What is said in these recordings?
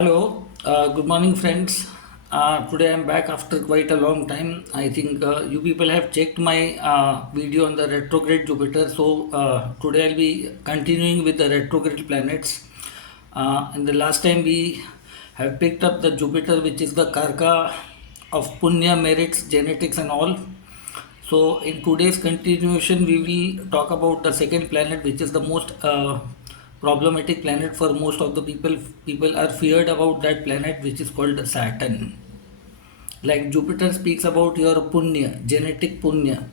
Hello, good morning, friends. Today I'm back after quite a long time. I think you people have checked my video on the retrograde Jupiter. So today I'll be continuing with the retrograde planets. In the last time we have picked up the Jupiter, which is the Karka of Punya, merits, genetics, and all. So in today's continuation, we will talk about the second planet, which is the most problematic planet for most of the people. People are feared about that planet, which is called Saturn. Like Jupiter speaks about your punya, genetic punya.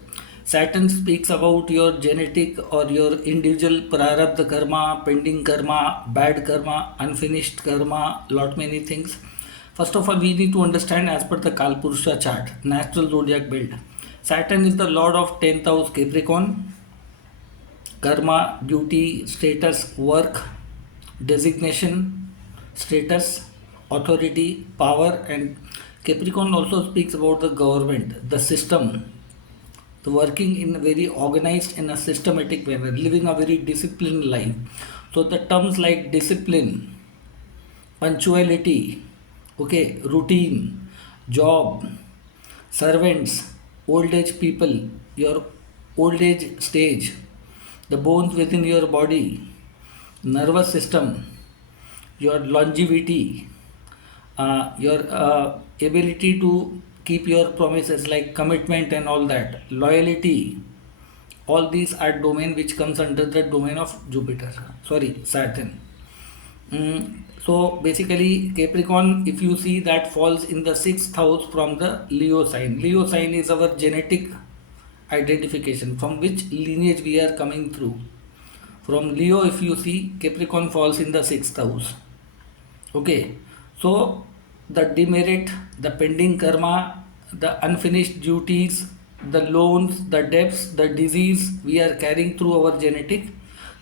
Saturn speaks about your genetic or your individual prarabdha karma, pending karma, bad karma, unfinished karma, lot many things. First of all, we need to understand as per the Kalpurusha chart, natural zodiac build. Saturn is the lord of 10th house Capricorn, karma, duty, status, work, designation, status, authority, power, and Capricorn also speaks about the government, the system, the working in a very organized in a systematic manner, living a very disciplined life. So the terms like discipline, punctuality, okay, routine, job, servants, old age people, your old age stage, the bones within your body, nervous system, your longevity, your ability to keep your promises like commitment and all that, loyalty, all these are domain which comes under the domain of Jupiter, sorry, Saturn. So basically Capricorn, if you see, that falls in the sixth house from the Leo sign. Leo sign is our genetic identification, from which lineage we are coming through. From Leo, if you see, Capricorn falls in the sixth house. Okay, so the demerit, the pending karma, the unfinished duties, the loans, the debts, the disease we are carrying through our genetic,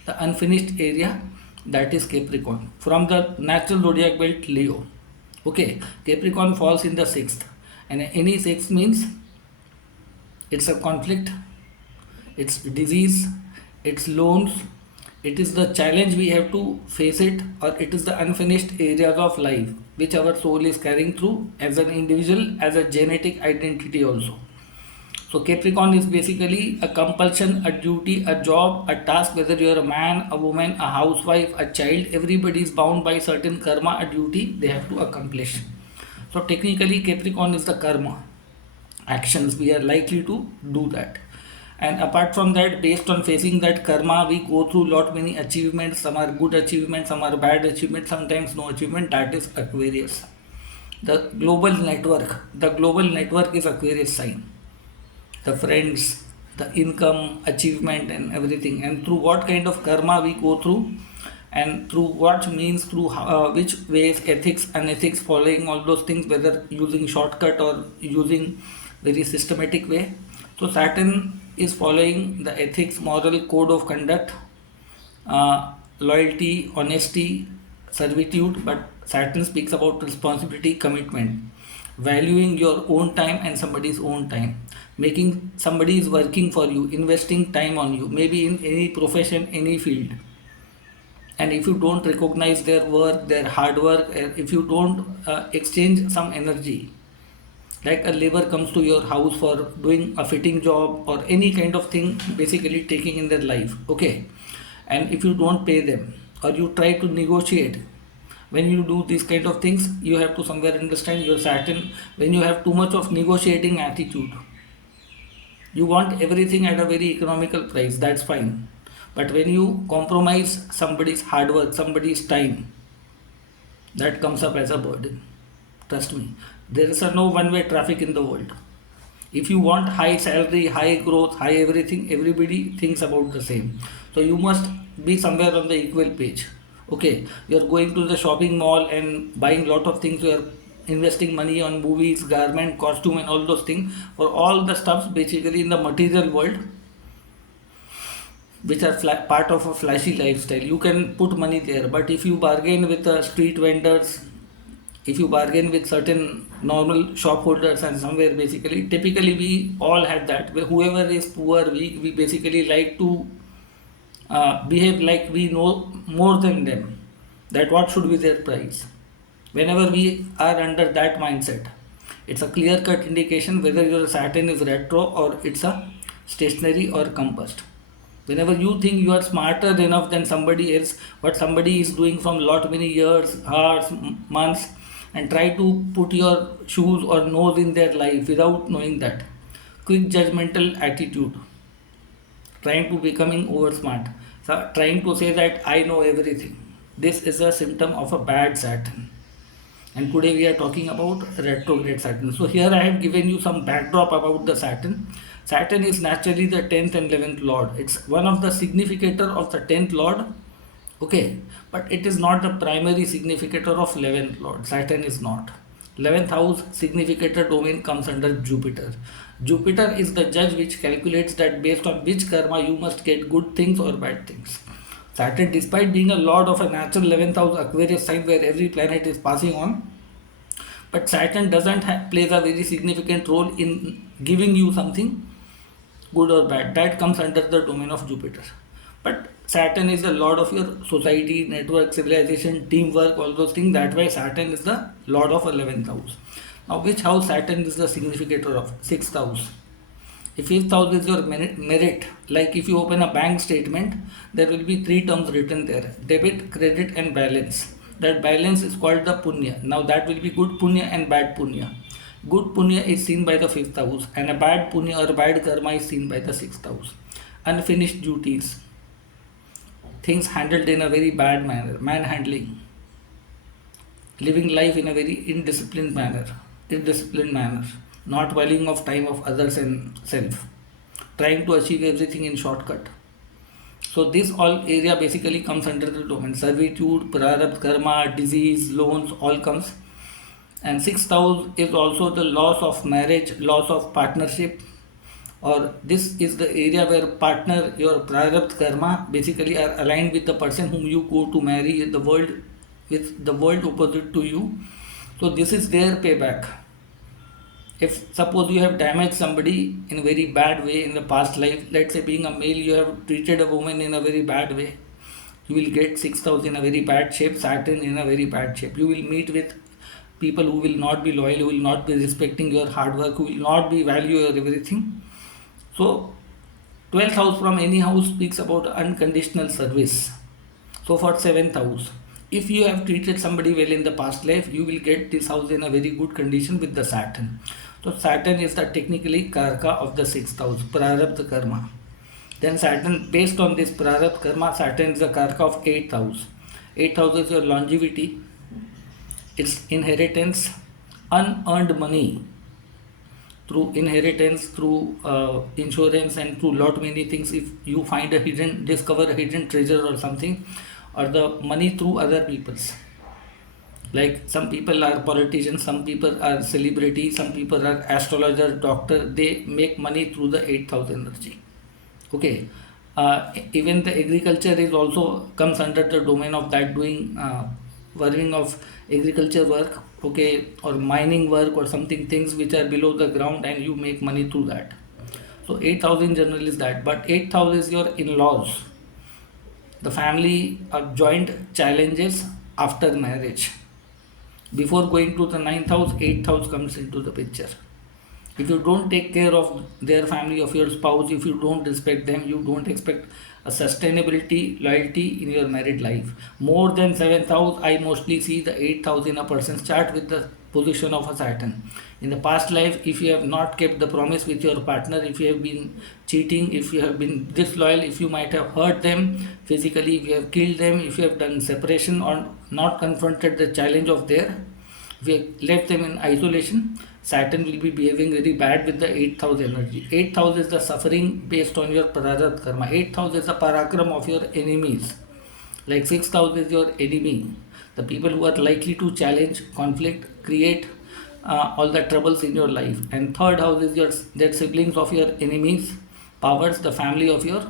the unfinished area, that is Capricorn. From the natural zodiac belt, Leo. Okay, Capricorn falls in the sixth, and any sixth means it's a conflict, it's disease, it's loans, it is the challenge we have to face it, or it is the unfinished areas of life which our soul is carrying through as an individual, as a genetic identity also. So Capricorn is basically a compulsion, a duty, a job, a task, whether you're a man, a woman, a housewife, a child, everybody is bound by certain karma, a duty they have to accomplish. So technically Capricorn is the karma actions we are likely to do that. And apart from that, based on facing that karma, we go through lot many achievements. Some are good achievements, some are bad achievements, sometimes no achievement. That is Aquarius. The global network is Aquarius sign. The friends, the income, achievement, and everything. And through what kind of karma we go through, and through what means, through which ways, ethics, unethics, following all those things, whether using shortcut or using very systematic way. So Saturn is following the ethics, moral code of conduct, loyalty, honesty, servitude. But Saturn speaks about responsibility, commitment, valuing your own time and somebody's own time, making somebody is working for you, investing time on you, maybe in any profession, any field. And if you don't recognize their work, their hard work, if you don't exchange some energy, like a labor comes to your house for doing a fitting job or any kind of thing, basically taking in their life, okay, and if you don't pay them or you try to negotiate, when you do these kind of things, you have to somewhere understand your Saturn. When you have too much of negotiating attitude, you want everything at a very economical price, that's fine, but when you compromise somebody's hard work, somebody's time, that comes up as a burden. Trust me, there is a no one way traffic in the world. If you want high salary, high growth, high everything, everybody thinks about the same. So you must be somewhere on the equal page. Okay, you're going to the shopping mall and buying lot of things, you're investing money on movies, garment, costume, and all those things, for all the stuffs basically in the material world, which are part of a flashy lifestyle. You can put money there, but if you bargain with street vendors, if you bargain with certain normal shop holders, and somewhere basically, typically we all have that. Whoever is poor, we basically like to behave like we know more than them. That what should be their price. Whenever we are under that mindset, it's a clear cut indication whether your Saturn is retro or it's a stationary or combust. Whenever you think you are smarter enough than somebody else, what somebody is doing from lot many years, hours, months, and try to put your shoes or nose in their life without knowing that. Quick judgmental attitude, trying to becoming over smart, so trying to say that I know everything. This is a symptom of a bad Saturn. And today we are talking about retrograde Saturn. So here I have given you some backdrop about the Saturn. Saturn is naturally the 10th and 11th lord. It's one of the significator of the 10th lord. Okay, but it is not the primary significator of 11th lord. Saturn is not. 11th house significator domain comes under Jupiter. Jupiter is the judge which calculates that based on which karma you must get good things or bad things. Saturn, despite being a lord of a natural 11th house Aquarius sign where every planet is passing on, but Saturn doesn't plays a very significant role in giving you something good or bad. That comes under the domain of Jupiter. But Saturn is the lord of your society, network, civilization, teamwork, all those things. That's why Saturn is the lord of 11th house. Now, which house Saturn is the significator of? 6th house. If 5th house is your merit, like if you open a bank statement, there will be three terms written there: debit, credit, and balance. That balance is called the punya. Now that will be good punya and bad punya. Good punya is seen by the 5th house, and a bad punya or bad karma is seen by the 6th house. Unfinished duties, things handled in a very bad manner, manhandling, living life in a very indisciplined manner, not valuing of time of others and self, trying to achieve everything in shortcut. So this all area basically comes under the domain servitude, prarabdha, karma, disease, loans, all comes. And 6th house is also the loss of marriage, loss of partnership, or this is the area where partner, your prarabdha karma basically are aligned with the person whom you go to marry in the world, with the world opposite to you. So this is their payback. If suppose you have damaged somebody in a very bad way in the past life, let's say being a male, you have treated a woman in a very bad way, you will get 6th house in a very bad shape, Saturn in a very bad shape. You will meet with people who will not be loyal, who will not be respecting your hard work, who will not be value your everything. So 12th house from any house speaks about unconditional service. So for 7th house, if you have treated somebody well in the past life, you will get this house in a very good condition with the Saturn. So Saturn is the technically karka of the 6th house, prarabdha karma. Then Saturn, based on this prarabdha karma, Saturn is the karka of 8th house. 8th house is your longevity, its inheritance, unearned money through inheritance, through insurance, and through lot many things. If you find a hidden, discover a hidden treasure or something, or the money through other people's. Like some people are politicians, some people are celebrities, some people are astrologer, doctor. They make money through the 8th house energy. Okay. Even the agriculture is also comes under the domain of that, doing working of agriculture work, okay, or mining work or something, things which are below the ground, and you make money through that. So 8th house in general is that, but 8th house is your in-laws, the family joint challenges after marriage. Before going to the 9th house, 8th house comes into the picture. If you don't take care of their family, of your spouse, if you don't respect them, you don't expect a sustainability, loyalty in your married life. More than 7th house, I mostly see the 8th house in a person's chart with the position of a Saturn. In the past life, if you have not kept the promise with your partner, if you have been cheating, if you have been disloyal, if you might have hurt them physically, if you have killed them, if you have done separation or not confronted the challenge of their, if you have left them in isolation, Saturn will be behaving very bad with the 8th house energy. 8th house is the suffering based on your prarabdha karma. 8th house is the parakram of your enemies. Like 6th house is your enemy. The people who are likely to challenge, conflict, create all the troubles in your life. And 3rd house is your dead siblings of your enemies, powers, the family of your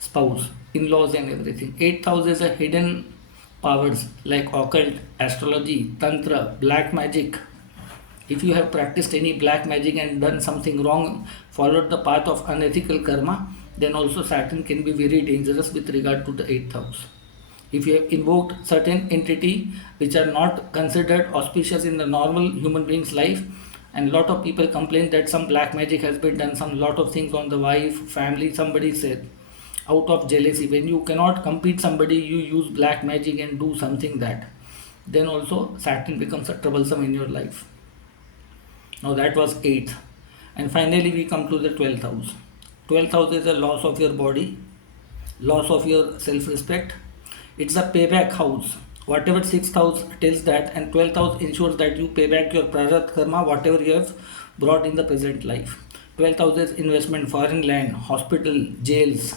spouse, in-laws and everything. 8th house is a hidden powers like occult, astrology, tantra, black magic. If you have practiced any black magic and done something wrong, followed the path of unethical karma, then also Saturn can be very dangerous with regard to the 8th house. If you have invoked certain entity which are not considered auspicious in the normal human being's life, and lot of people complain that some black magic has been done, some lot of things on the wife, family, somebody said, out of jealousy. When you cannot compete somebody, you use black magic and do something that, then also Saturn becomes a troublesome in your life. Now that was 8th. And finally we come to the 12th house. 12th house is the loss of your body, loss of your self-respect. It's a payback house. Whatever 6th house tells that, and 12th house ensures that you pay back your prarabdha karma, whatever you have brought in the present life. 12th house is investment, foreign land, hospital, jails,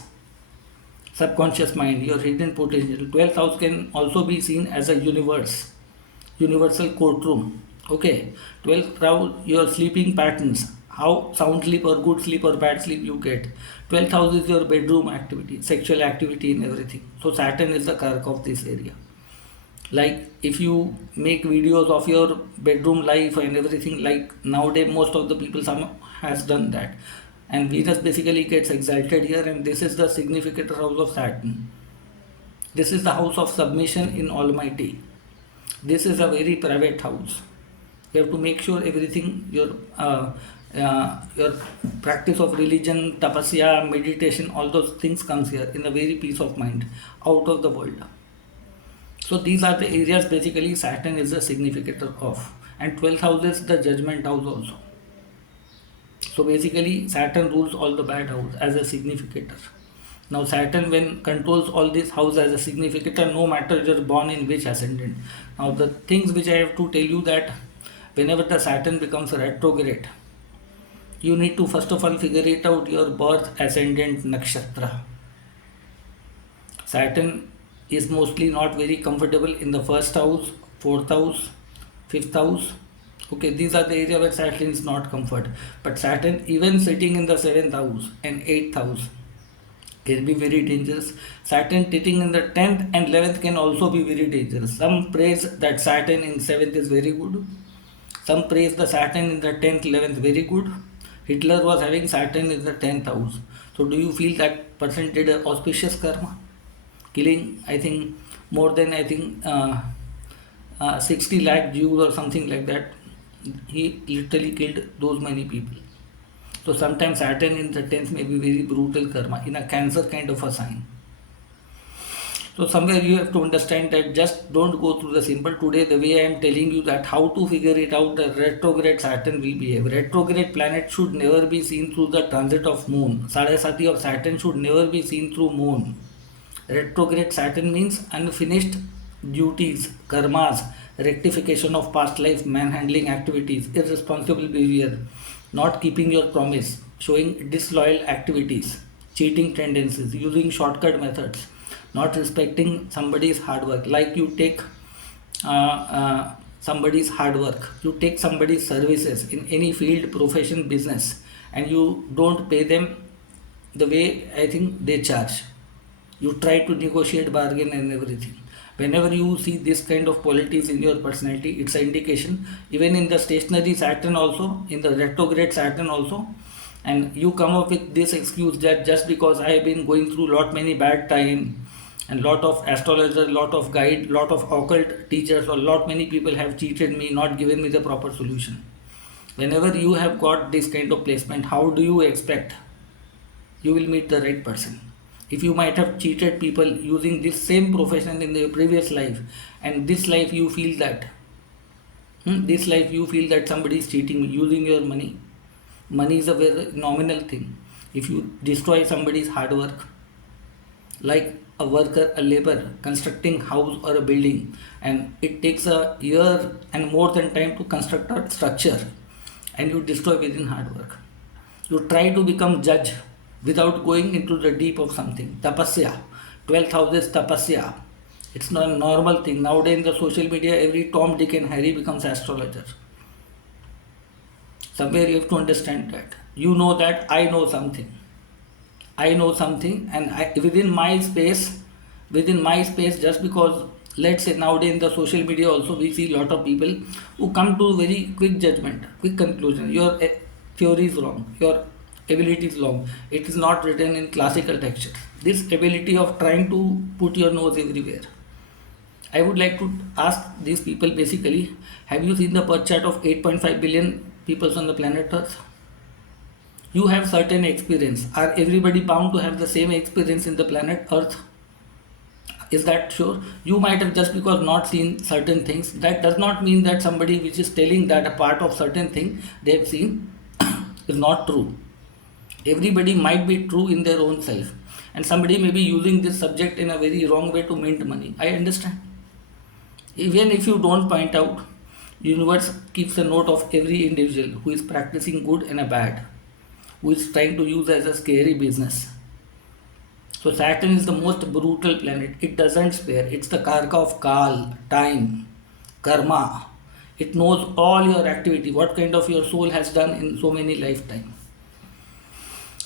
subconscious mind, your hidden potential. 12th house can also be seen as a universal courtroom. Okay, 12th house, your sleeping patterns, how sound sleep or good sleep or bad sleep you get. 12th house is your bedroom activity, sexual activity and everything. So Saturn is the karaka of this area. Like if you make videos of your bedroom life and everything, like nowadays most of the people, some has done that, and Venus basically gets exalted here, and this is the significator house of Saturn. This is the house of submission in Almighty. This is a very private house. You have to make sure everything, your practice of religion, tapasya, meditation, all those things comes here in a very peace of mind, out of the world. So these are the areas basically Saturn is the significator of, and 12th house is the judgment house also. So basically Saturn rules all the bad house as a significator. Now Saturn, when controls all these house as a significator, no matter you're born in which ascendant. Now the things which I have to tell you, that whenever the Saturn becomes retrograde, you need to first of all figure it out, your birth ascendant nakshatra. Saturn is mostly not very comfortable in the first house, fourth house, fifth house. Okay, these are the area where Saturn is not comfort. But Saturn even sitting in the 7th house and 8th house can be very dangerous. Saturn sitting in the 10th and 11th can also be very dangerous. Some praise that Saturn in 7th is very good. Some praise the Saturn in the 10th, 11th very good. Hitler was having Saturn in the 10th house. So do you feel that person did an auspicious karma? Killing, I think, more than 60 lakh Jews or something like that. He literally killed those many people. So sometimes Saturn in the 10th may be very brutal karma, in a Cancer kind of a sign. So somewhere you have to understand that just don't go through the simple. Today the way I am telling you that how to figure it out, the retrograde Saturn will behave. Retrograde planet should never be seen through the transit of moon. Sadhasati of Saturn should never be seen through moon. Retrograde Saturn means unfinished duties, karmas, rectification of past life, manhandling activities, irresponsible behavior, not keeping your promise, showing disloyal activities, cheating tendencies, using shortcut methods, not respecting somebody's hard work. Like you take somebody's hard work, you take somebody's services in any field, profession, business, and you don't pay them the way I think they charge. You try to negotiate, bargain and everything. Whenever you see this kind of qualities in your personality, it's an indication. Even in the stationary Saturn also, in the retrograde Saturn also, and you come up with this excuse that just because I have been going through lot many bad time, and lot of astrologers, lot of guide, lot of occult teachers, or lot many people have cheated me, not given me the proper solution. Whenever you have got this kind of placement, how do you expect you will meet the right person? If you might have cheated people using this same profession in the previous life, and this life you feel that this life you feel that somebody is cheating using your money. Money is a very nominal thing. If you destroy somebody's hard work, like a worker, a labor constructing house or a building, and it takes a year and more than time to construct a structure, and you destroy within hard work. You try to become judge without going into the deep of something. Tapasya, 12th house is tapasya. It's not a normal thing. Nowadays in the social media, every Tom, Dick and Harry becomes astrologer. Somewhere you have to understand that. You know that I know something. I know something, and within my space, just because, let's say nowadays in the social media also we see a lot of people who come to very quick judgment, quick conclusion. Your theory is wrong. Your ability is wrong. It is not written in classical texture. This ability of trying to put your nose everywhere. I would like to ask these people basically, have you seen the birth chart of 8.5 billion people on the planet Earth? You have certain experience. Are everybody bound to have the same experience in the planet Earth? Is that sure? You might have just because not seen certain things. That does not mean that somebody which is telling that a part of certain thing they have seen is not true. Everybody might be true in their own self, and somebody may be using this subject in a very wrong way to mint money. I understand. Even if you don't point out, universe keeps a note of every individual who is practicing good and a bad, who is trying to use as a scary business. So Saturn is the most brutal planet. It doesn't spare. It's the karka of kal, time, karma. It knows all your activity, what kind of your soul has done in so many lifetimes.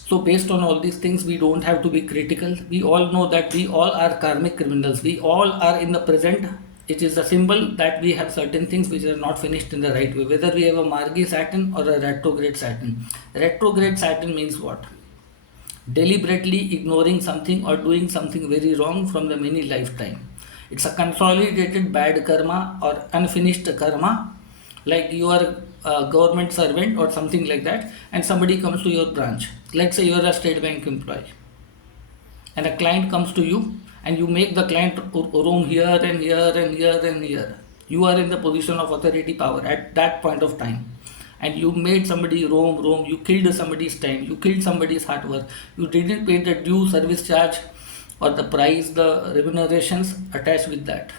So based on all these things, we don't have to be critical. We all know that we all are karmic criminals. We all are in the present. It is a symbol that we have certain things which are not finished in the right way. Whether we have a Margi Saturn or a retrograde Saturn. Retrograde Saturn means what? Deliberately ignoring something or doing something very wrong from the many lifetime. It's a consolidated bad karma or unfinished karma, like you are a government servant or something like that, and somebody comes to your branch. Let's say you are a state bank employee, and a client comes to you, and you make the client roam here and here and here and here. You are in the position of authority power at that point of time, and you made somebody roam, you killed somebody's time, you killed somebody's hard work, you didn't pay the due service charge or the price, the remunerations attached with that.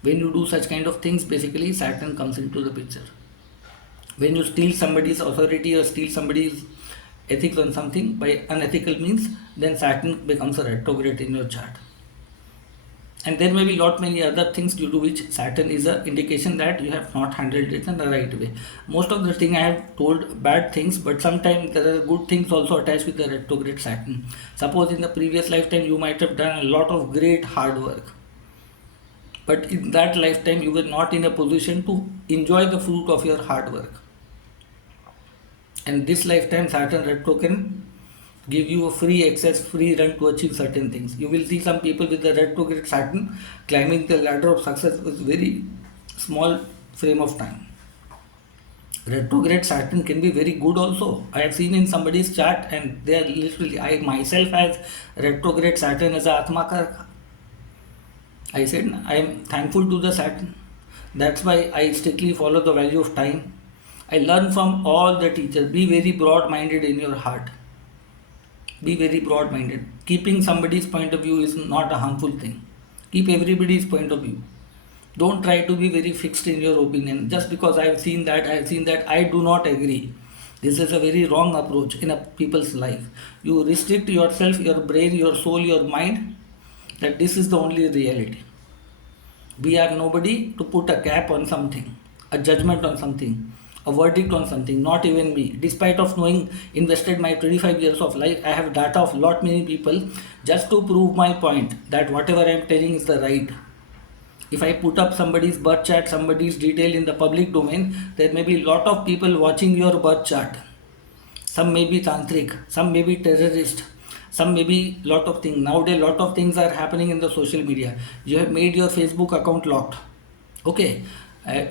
When you do such kind of things, basically Saturn comes into the picture. When you steal somebody's authority or steal somebody's ethics on something by unethical means, then Saturn becomes a retrograde in your chart. And there may be lot many other things due to which Saturn is an indication that you have not handled it in the right way. Most of the thing I have told bad things, but sometimes there are good things also attached with the retrograde Saturn. Suppose in the previous lifetime you might have done a lot of great hard work, but in that lifetime you were not in a position to enjoy the fruit of your hard work. And this lifetime Saturn retro can give you a free access, free run to achieve certain things. You will see some people with the retrograde Saturn climbing the ladder of success with very small frame of time. Retrograde Saturn can be very good also. I have seen in somebody's chart, and they are literally, I myself has retrograde Saturn as a Atma Karka. I said I am thankful to the Saturn. That's why I strictly follow the value of time. I learn from all the teachers. Be very broad minded in your heart. Be very broad minded. Keeping somebody's point of view is not a harmful thing. Keep everybody's point of view. Don't try to be very fixed in your opinion. Just because I have seen that, I do not agree. This is a very wrong approach in a people's life. You restrict yourself, your brain, your soul, your mind, that this is the only reality. We are nobody to put a cap on something, a judgment on something, a verdict on something, not even me. Despite of knowing, invested my 25 years of life, I have data of lot many people just to prove my point that whatever I am telling is the right. If I put up somebody's birth chart, somebody's detail in the public domain, there may be lot of people watching your birth chart. Some may be tantric, some may be terrorist, some may be lot of things. Nowadays lot of things are happening in the social media. You have made your Facebook account locked. Okay.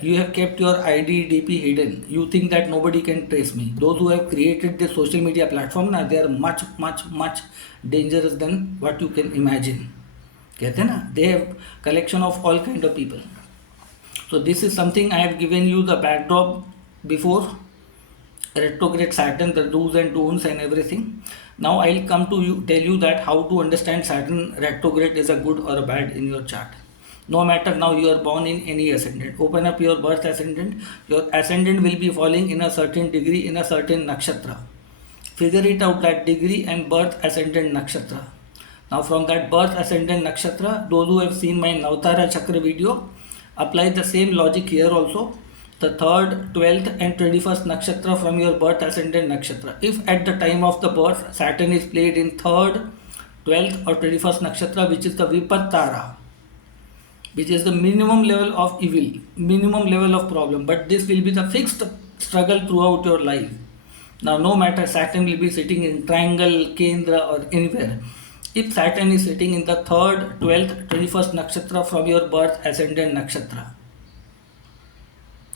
You have kept your ID, DP hidden. You think that nobody can trace me. Those who have created this social media platform, now they are much dangerous than what you can imagine. कहते हैं ना, they have collection of all kind of people. So this is something I have given you the backdrop before retrograde Saturn, the do's and don'ts and everything. Now I'll come to you, tell you that how to understand Saturn retrograde is a good or a bad in your chart. No matter now you are born in any ascendant, open up your birth ascendant. Your ascendant will be falling in a certain degree in a certain nakshatra. Figure it out, that degree and birth ascendant nakshatra. Now from that birth ascendant nakshatra, those who have seen my Navtara Chakra video, apply the same logic here also. The 3rd, 12th and 21st nakshatra from your birth ascendant nakshatra. If at the time of the birth Saturn is played in 3rd, 12th or 21st nakshatra, which is the Vipattara, which is the minimum level of evil, minimum level of problem, but this will be the fixed struggle throughout your life. Now no matter Saturn will be sitting in triangle, Kendra or anywhere. If Saturn is sitting in the 3rd, 12th, 21st nakshatra from your birth ascendant nakshatra,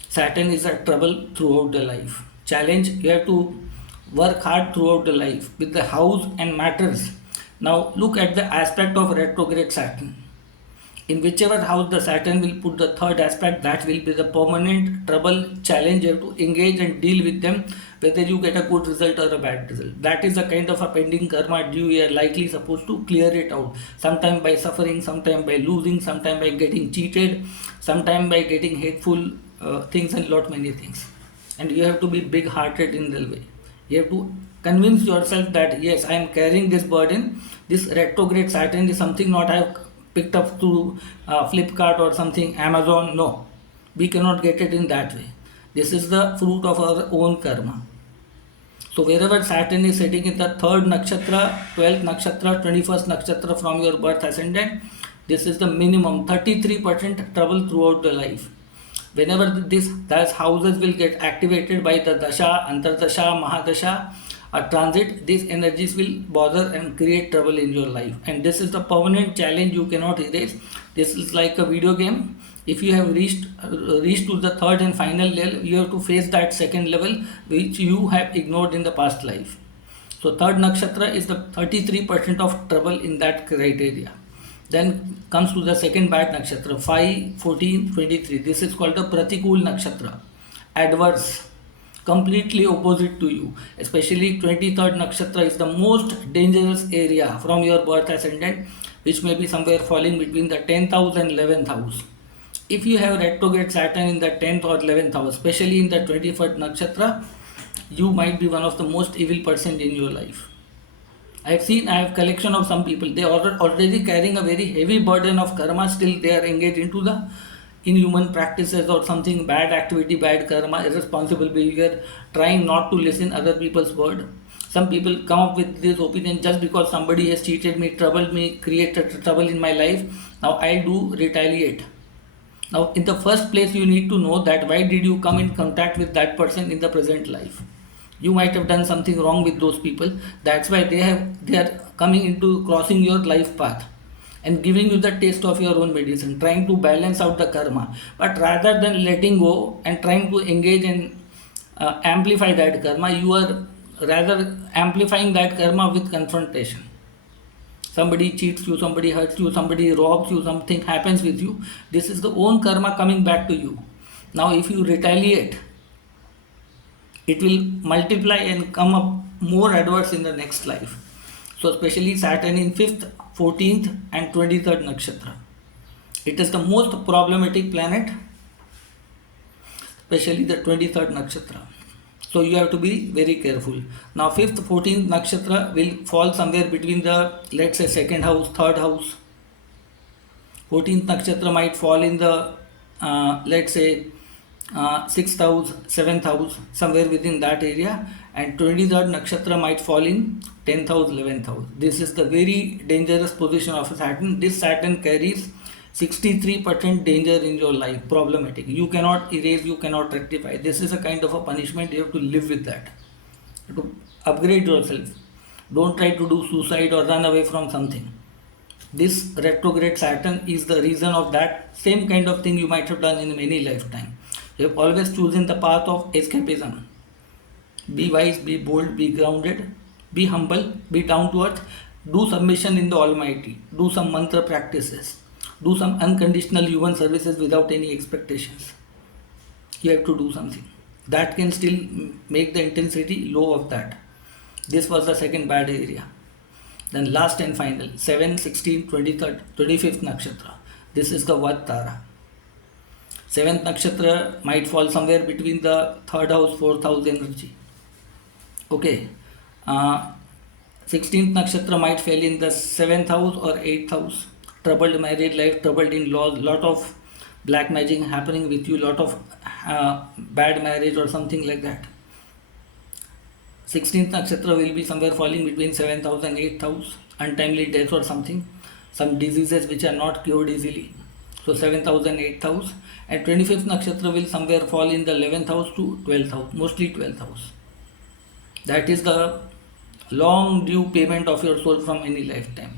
Saturn is a trouble throughout the life. Challenge, you have to work hard throughout the life with the house and matters. Now look at the aspect of retrograde Saturn. In whichever house the Saturn will put the third aspect, that will be the permanent trouble, challenge. You have to engage and deal with them, whether you get a good result or a bad result. That is a kind of a pending karma due. You are likely supposed to clear it out. Sometime by suffering, sometime by losing, sometime by getting cheated, sometime by getting hateful things and lot many things. And you have to be big hearted in the way. You have to convince yourself that yes, I am carrying this burden. This retrograde Saturn is something not I have picked up through Flipkart or something, Amazon. No, we cannot get it in that way. This is the fruit of our own karma. So wherever Saturn is sitting in the 3rd nakshatra, 12th nakshatra, 21st nakshatra from your birth ascendant, this is the minimum 33% trouble throughout the life. Whenever these houses will get activated by the dasha, antardasha, mahadasha, a transit, these energies will bother and create trouble in your life. And this is the permanent challenge you cannot erase. This is like a video game. If you have reached to the 3rd and final level, you have to face that 2nd level which you have ignored in the past life. So 3rd nakshatra is the 33% of trouble in that criteria. Then comes to the 2nd bad nakshatra, 5, 14, 23. This is called a pratikul nakshatra, adverse, completely opposite to you. Especially 23rd nakshatra is the most dangerous area from your birth ascendant, which may be somewhere falling between the 10th house and 11th house. If you have retrograde Saturn in the 10th or 11th house, especially in the 21st nakshatra, you might be one of the most evil person in your life. I have collection of some people, they are already carrying a very heavy burden of karma, still they are engaged into the inhuman practices or something, bad activity, bad karma, irresponsible behavior, trying not to listen other people's word. Some people come up with this opinion, just because somebody has cheated me, troubled me, created trouble in my life, now I'll do retaliate. Now in the first place you need to know that why did you come in contact with that person in the present life. You might have done something wrong with those people. That's why they are coming into crossing your life path and giving you the taste of your own medicine, trying to balance out the karma. But rather than letting go and trying to engage and amplify that karma, you are rather amplifying that karma with confrontation. Somebody cheats you, somebody hurts you, somebody robs you, something happens with you. This is the own karma coming back to you. Now if you retaliate, it will multiply and come up more adverse in the next life. So especially Saturn in 5th, 14th and 23rd nakshatra. It is the most problematic planet, especially the 23rd nakshatra. So you have to be very careful. Now 5th, 14th nakshatra will fall somewhere between the, let's say, 2nd house, 3rd house. 14th nakshatra might fall in the, let's say, 6th house, 7th house, somewhere within that area, and 23rd nakshatra might fall in 10th house, 11th house. This is the very dangerous position of Saturn. This Saturn carries 63% danger in your life, problematic. You cannot erase, you cannot rectify. This is a kind of a punishment, you have to live with that. You have to upgrade yourself. Don't try to do suicide or run away from something. This retrograde Saturn is the reason of that. Same kind of thing you might have done in many lifetime. You have always chosen the path of escapism. Be wise, be bold, be grounded, be humble, be down to earth, do submission in the Almighty, do some mantra practices, do some unconditional human services without any expectations. You have to do something. That can still make the intensity low of that. This was the 2nd bad area. Then last and final, 7, 16, 23rd, 25th nakshatra. This is the Vad Tara. 7th nakshatra might fall somewhere between the 3rd house, 4th house energy. Okay. 16th nakshatra might fall in the 7th house or 8th house. Troubled married life, troubled in laws, lot of black magic happening with you, lot of bad marriage or something like that. 16th nakshatra will be somewhere falling between 7th house and 8th house. Untimely death or something. Some diseases which are not cured easily. So 7th house and 8th house. And 25th nakshatra will somewhere fall in the 11th house to 12th house. Mostly 12th house. That is the long due payment of your soul from any lifetime.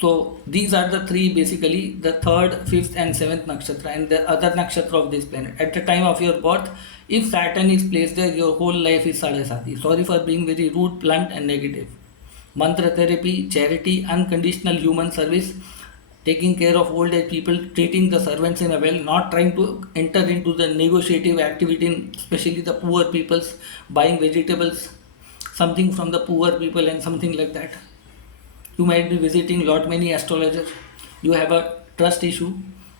So these are the three, basically the third, fifth and seventh nakshatra and the other nakshatra of this planet. At the time of your birth, if Saturn is placed there, your whole life is sadhasati. Sorry for being very rude, blunt and negative. Mantra therapy, charity, unconditional human service, taking care of old age people, treating the servants in a well, not trying to enter into the negotiative activity, especially the poor people's, buying vegetables, something from the poor people and something like that. You might be visiting lot many astrologers. You have a trust issue.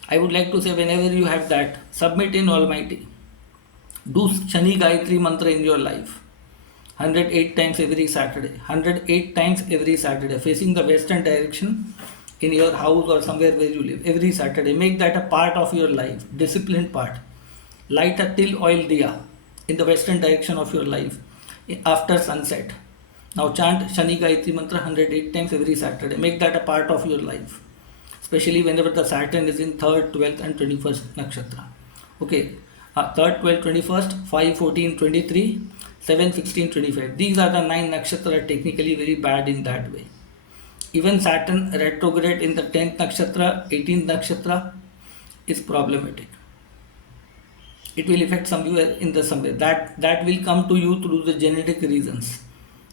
I would like to say, whenever you have that, submit in Almighty. Do Shani Gayatri mantra in your life. 108 times every Saturday. 108 times every Saturday. Facing the western direction in your house or somewhere where you live. Every Saturday. Make that a part of your life. Disciplined part. Light a till oil diya in the western direction of your life after sunset. Now chant Shani Gayatri mantra 108 times every Saturday. Make that a part of your life. Especially whenever the Saturn is in 3rd, 12th and 21st nakshatra. Okay. 3rd, 12th, 21st, 5, 14, 23, 7, 16, 25. These are the 9 nakshatra, technically very bad in that way. Even Saturn retrograde in the 10th nakshatra, 18th nakshatra is problematic. It will affect somewhere in the somewhere. That will come to you through the genetic reasons.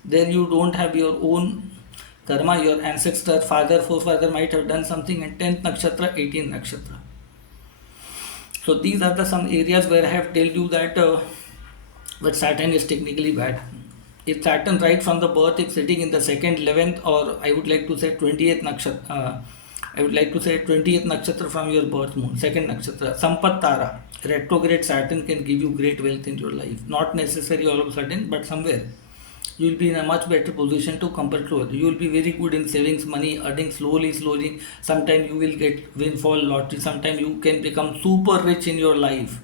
There you don't have your own karma, your ancestor, father, forefather might have done something in 10th nakshatra, 18th nakshatra. So these are the some areas where I have told you that but Saturn is technically bad. If Saturn right from the birth is sitting in the 2nd, 11th or I would like to say 20th nakshatra, I would like to say 20th nakshatra from your birth moon, 2nd nakshatra, Sampat Tara, retrograde Saturn can give you great wealth in your life. Not necessarily all of a sudden, but somewhere. You will be in a much better position to compare to others. You will be very good in savings money, earning slowly. Sometimes you will get windfall lottery. Sometimes you can become super rich in your life.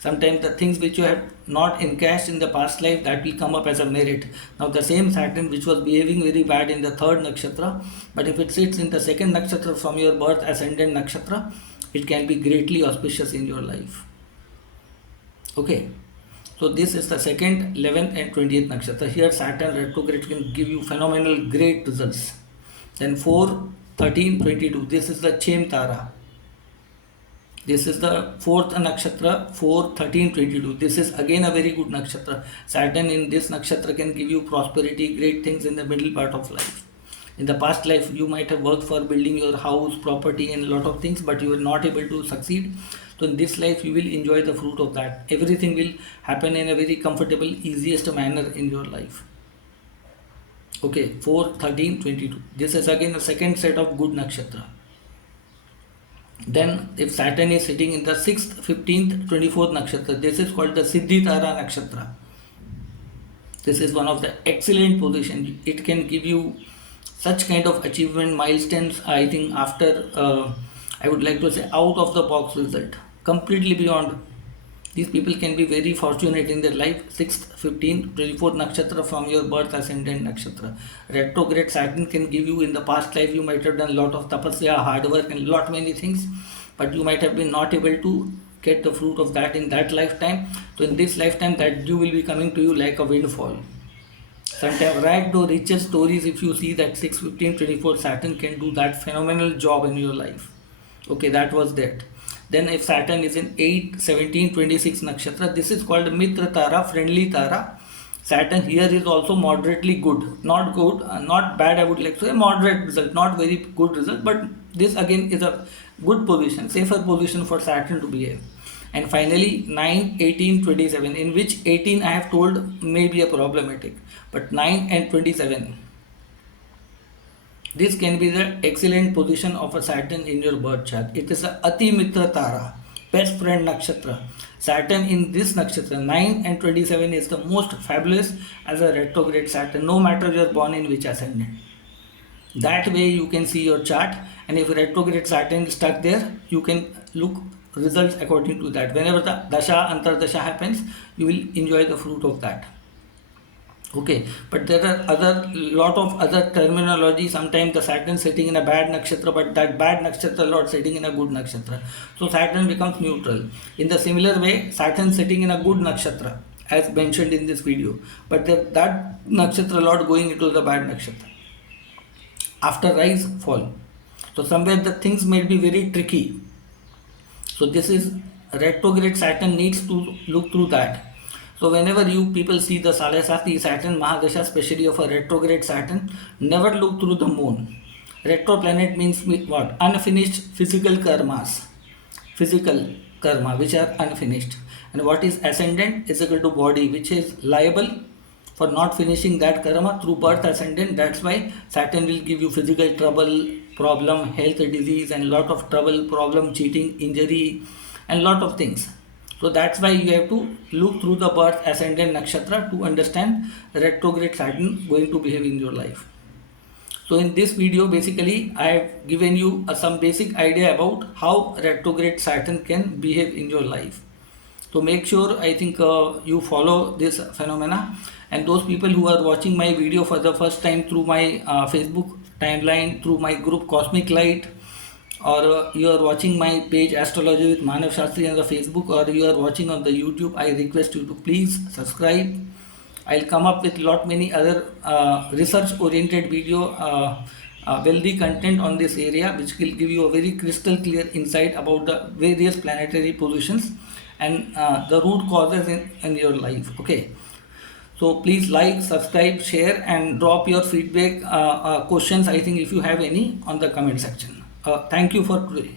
Sometimes the things which you have not encashed in the past life, that will come up as a merit. Now the same Saturn which was behaving very bad in the 3rd nakshatra, but if it sits in the 2nd nakshatra from your birth ascendant nakshatra, it can be greatly auspicious in your life. Okay. So this is the 2nd, 11th and 20th nakshatra. Here Saturn retrograde can give you phenomenal great results. Then 4, 13, 22. This is the Chem Tara. This is the 4th nakshatra, 4, 13, 22. This is again a very good nakshatra. Saturn in this nakshatra can give you prosperity, great things in the middle part of life. In the past life, you might have worked for building your house, property and a lot of things, but you were not able to succeed. So in this life, you will enjoy the fruit of that. Everything will happen in a very comfortable, easiest manner in your life. Okay, 4, 13, 22. This is again a second set of good nakshatra. Then if Saturn is sitting in the 6th, 15th, 24th nakshatra, this is called the Siddhi Tara nakshatra. This is one of the excellent position. It can give you such kind of achievement milestones, I think after I would like to say out of the box result, completely beyond. These people can be very fortunate in their life. 6th, 15th, 24th nakshatra from your birth ascendant nakshatra. Retrograde Saturn can give you in the past life, you might have done a lot of tapasya, hard work and lot many things, but you might have been not able to get the fruit of that in that lifetime. So in this lifetime, that dew will be coming to you like a windfall. Sometimes write the richest stories if you see that 6, 15, 24 Saturn can do that phenomenal job in your life. Okay, that was that. Then if Saturn is in 8, 17, 26 nakshatra, this is called Mitra Tara, friendly Tara. Saturn here is also moderately good. Not good, not bad, I would like to say, moderate result, not very good result, but this again is a good position, safer position for Saturn to behave. And finally 9, 18, 27, in which 18 I have told may be a problematic, but 9 and 27, this can be the excellent position of a Saturn in your birth chart. It is a Ati Mitra Tara, best friend nakshatra. Saturn in this nakshatra 9 and 27 is the most fabulous as a retrograde Saturn, no matter you are born in which ascendant. That way you can see your chart, and if retrograde Saturn is stuck there, you can look results according to that. Whenever the dasha antardasha happens, you will enjoy the fruit of that. Okay, but there are lot of other terminology. Sometimes the Saturn sitting in a bad nakshatra, but that bad nakshatra lord sitting in a good nakshatra, so Saturn becomes neutral. In the similar way, Saturn sitting in a good nakshatra as mentioned in this video, but that nakshatra lord going into the bad nakshatra after rise fall. So somewhere the things may be very tricky. So this is retrograde Saturn needs to look through that. So whenever you people see the Salasati Saturn Mahadasha, especially of a retrograde Saturn, never look through the moon. Retro planet means what? Unfinished physical karmas. Physical karma which are unfinished. And what is ascendant is equal to body, which is liable for not finishing that karma through birth ascendant. That's why Saturn will give you physical trouble, problem, health disease, and lot of trouble, problem, cheating, injury, and lot of things. So that's why you have to look through the birth ascendant nakshatra to understand retrograde Saturn going to behave in your life. So in this video basically I have given you some basic idea about how retrograde Saturn can behave in your life. So make sure I think you follow this phenomena, and those people who are watching my video for the first time through my Facebook timeline, through my group Cosmic Light, or you are watching my page Astrology with Manav Shastri on the Facebook, or you are watching on the YouTube, I request you to please subscribe. I'll come up with lot many other research oriented video, wealthy content on this area, which will give you a very crystal clear insight about the various planetary positions and the root causes in your life. Okay, so please like, subscribe, share, and drop your feedback, questions, I think if you have any, on the comment section. Thank you for today.